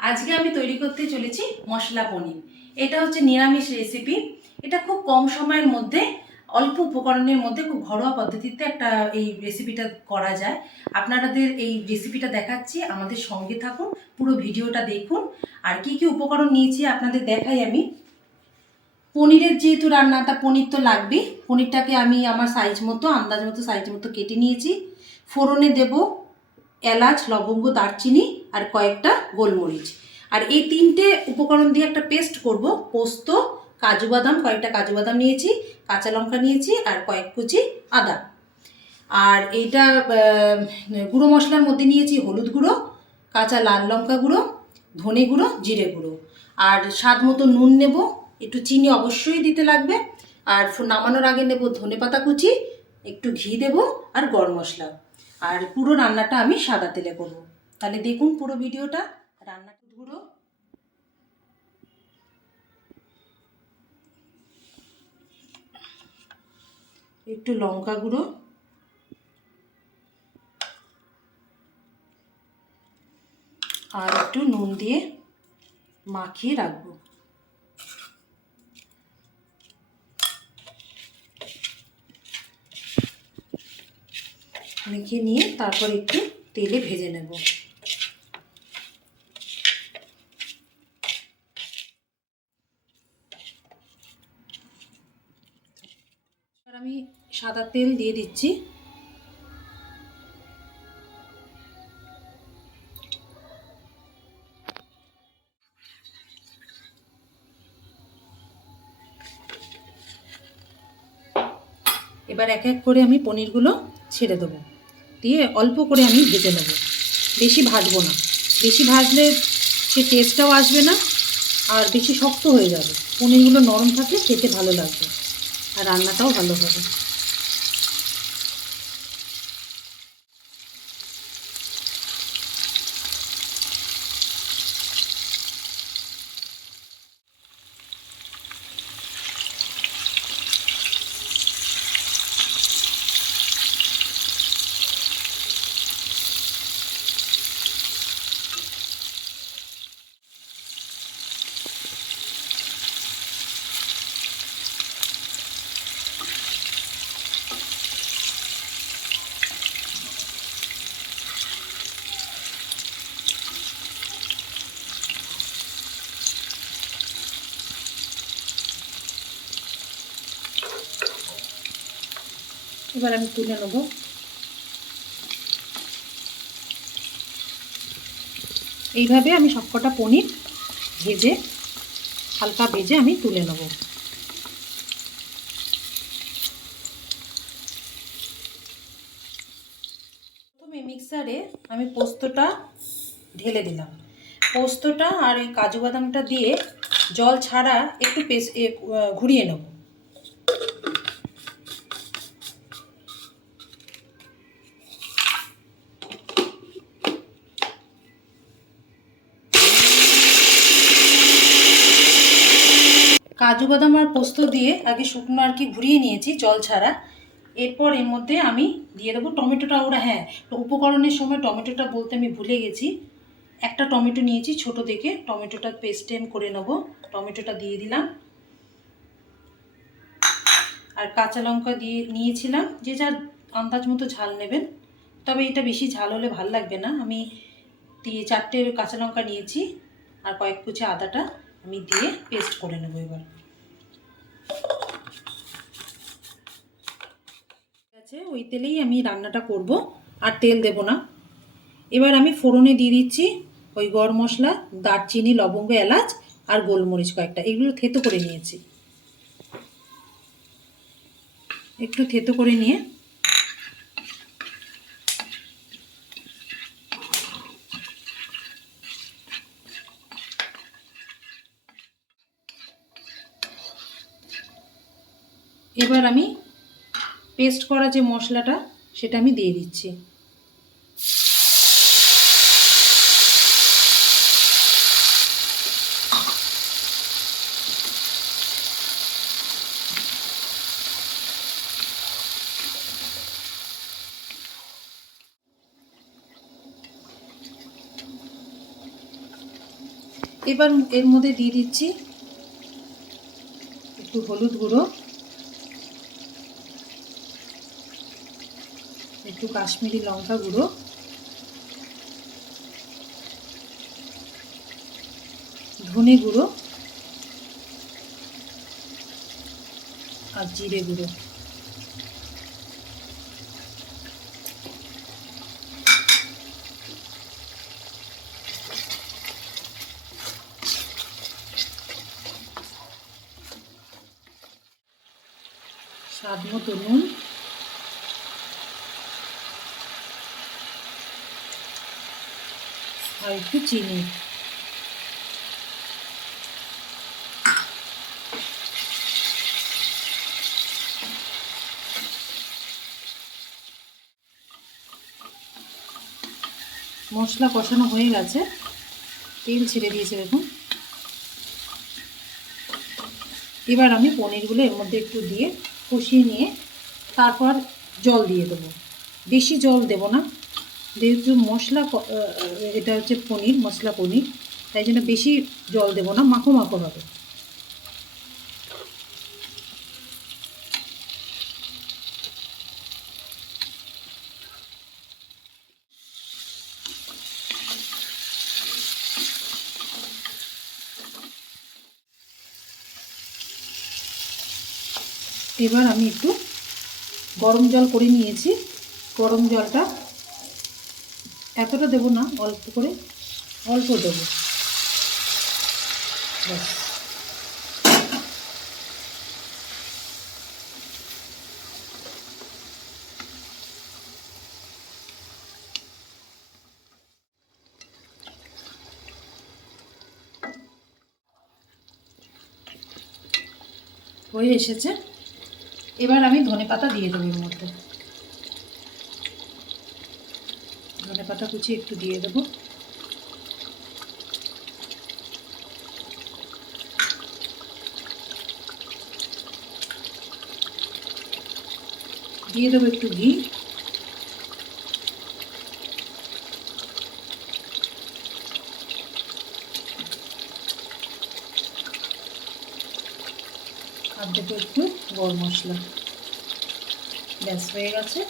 আজকে আমি তৈরি করতে চলেছি মশলা পনির। এটা হচ্ছে নিরামিষ রেসিপি এটা খুব কম সময়ের মধ্যে, অল্প উপকরণের মধ্যে খুব ঘরোয়া পদ্ধতিতে একটা এই রেসিপিটা করা যায়। আপনাদের এই রেসিপিটা দেখাচ্ছি, আমাদের সঙ্গে থাকুন, পুরো ভিডিওটা দেখুন। আর কি কি উপকরণ নিয়েছি আপনাদের দেখাই আমি। পনিরের যেহেতু রান্নাটা পনির তো লাগবেই, পনিরটাকে আমি আমার সাইজ মতো, আন্দাজ মতো সাইজ মতো কেটে নিয়েছি। ফোড়নে দেব এলাচ, লবঙ্গ, দারচিনি আর কয়েকটা গোলমরিচ। আর এই তিনটে উপকরণ দিয়ে একটা পেস্ট করব। পোস্ত, কাজু বাদাম, কয়েকটা কাজু বাদাম নিয়েছি, কাঁচা লঙ্কা নিয়েছি আর কয়েক কুচি আদা। আর এইটা গুঁড়ো মশলার মধ্যে নিয়েছি হলুদ গুঁড়ো, কাঁচা লাল লঙ্কা গুঁড়ো, ধনে গুঁড়ো, জিরে গুঁড়ো। আর স্বাদ মতো নুন নেব, একটু চিনি অবশ্যই দিতে লাগবে। আর নামানোর আগে নেব ধনে পাতা কুচি, একটু ঘি দেব আর গরম মশলা। আর পুরো রান্নাটা আমি সাদা তেলে করব। তাহলে দেখুন পুরো ভিডিওটা। রান্না গুঁড়ো একটু লঙ্কা গুঁড়ো। আর একটু নুন দিয়ে মাখিয়ে রাখব। মেখে নিয়ে তারপর একটু তেলে ভেজে নেব। আমি সাদা তেল দিয়ে দিচ্ছি। এবার এক এক করে আমি পনিরগুলো ছেড়ে দেবো। দিয়ে অল্প করে আমি ভেজে নেব। বেশি ভাজবো না। বেশি ভাজলে সে টেস্টটাও আসবে না আর বেশি শক্ত হয়ে যাবে। পনিরগুলো নরম থাকলে খেতে ভালো লাগবে। আর রান্নাটাও ভালো হবে। এবার আমি তুলে নেব। এইভাবে আমি সবকটা পনির ভেজে, হালকা ভেজে আমি তুলে নেব। প্রথমে মিক্সারে আমি পোস্তটা ঢেলে দিলাম। পোস্তটা আর এই কাজু বাদামটা দিয়ে জল ছাড়া একটু পেস ঘুরিয়ে নেব। কাজু বাদাম আর পোস্ত দিয়ে আগে শুকনো আর কি ঘুরিয়ে নিয়েছি, জল ছাড়া। এরপর এর মধ্যে আমি দিয়ে দেবো টমেটোটা। ওরা হ্যাঁ উপকরণের সময় টমেটোটা বলতে আমি ভুলে গেছি। একটা টমেটো নিয়েছি ছোট দেখে টমেটোটা পেস্টেম করে নেব। টমেটোটা দিয়ে দিলাম। আর কাঁচা লঙ্কা দিয়ে নিয়েছিলাম, যে যার আন্দাজ মতো ঝাল নেবেন। তবে এটা বেশি ঝাল হলে ভালো লাগবে না। আমি দিয়ে চারটে কাঁচা লঙ্কা নিয়েছি, আর কয়েক কুচি আদাটা আমি দিয়ে পেস্ট করে নেব এবার। আছে, ওই তেলেই আমি রান্নাটা করব, আর তেল দেব না। এবার আমি ফোড়নে দিয়ে দিচ্ছি ওই গরম মশলা, দারচিনি, লবঙ্গ, এলাচ, আর গোলমরিচ কয়েকটা। এগুলো থেতো করে নিয়েছি। একটু থেতো করে নিয়ে এবার আমি পেস্ট করা যে মশলাটা, সেটা আমি দিয়ে দিচ্ছি। এবার এর মধ্যে দিয়ে দিচ্ছি একটু হলুদ গুঁড়ো। একটু কাশ্মীরি লঙ্কা গুঁড়ো। ধনে গুঁড়ো। আর জিরে গুঁড়ো। স্বাদ মতো নুন। আর একটু চিনি। মশলা কষানো হয়ে গেছে। তেল ছেড়ে দিয়েছে দেখুন। এবার আমি পনিরগুলো এর মধ্যে একটু দিয়ে কষিয়ে নিয়ে তারপর জল দিয়ে দেবো। বেশি জল দেব না। যেহেতু মশলা এটা হচ্ছে পনির, মশলা পনির, তাই জন্য বেশি জল দেব না, মাখো মাখো হবে। এবার আমি একটু গরম জল করে নিয়েছি। গরম জলটা এতটা দেবো না, অল্প করে, অল্প দেবো। হয়ে এসেছে। এবার আমি ধনে পাতা দিয়ে দেবো এর মধ্যে ধনে পাতা কুচি একটু দিয়ে দেবো। দিয়ে দেবো একটু ঘি। আর দেবো একটু গরম মশলা। ব্যাস হয়ে গেছে।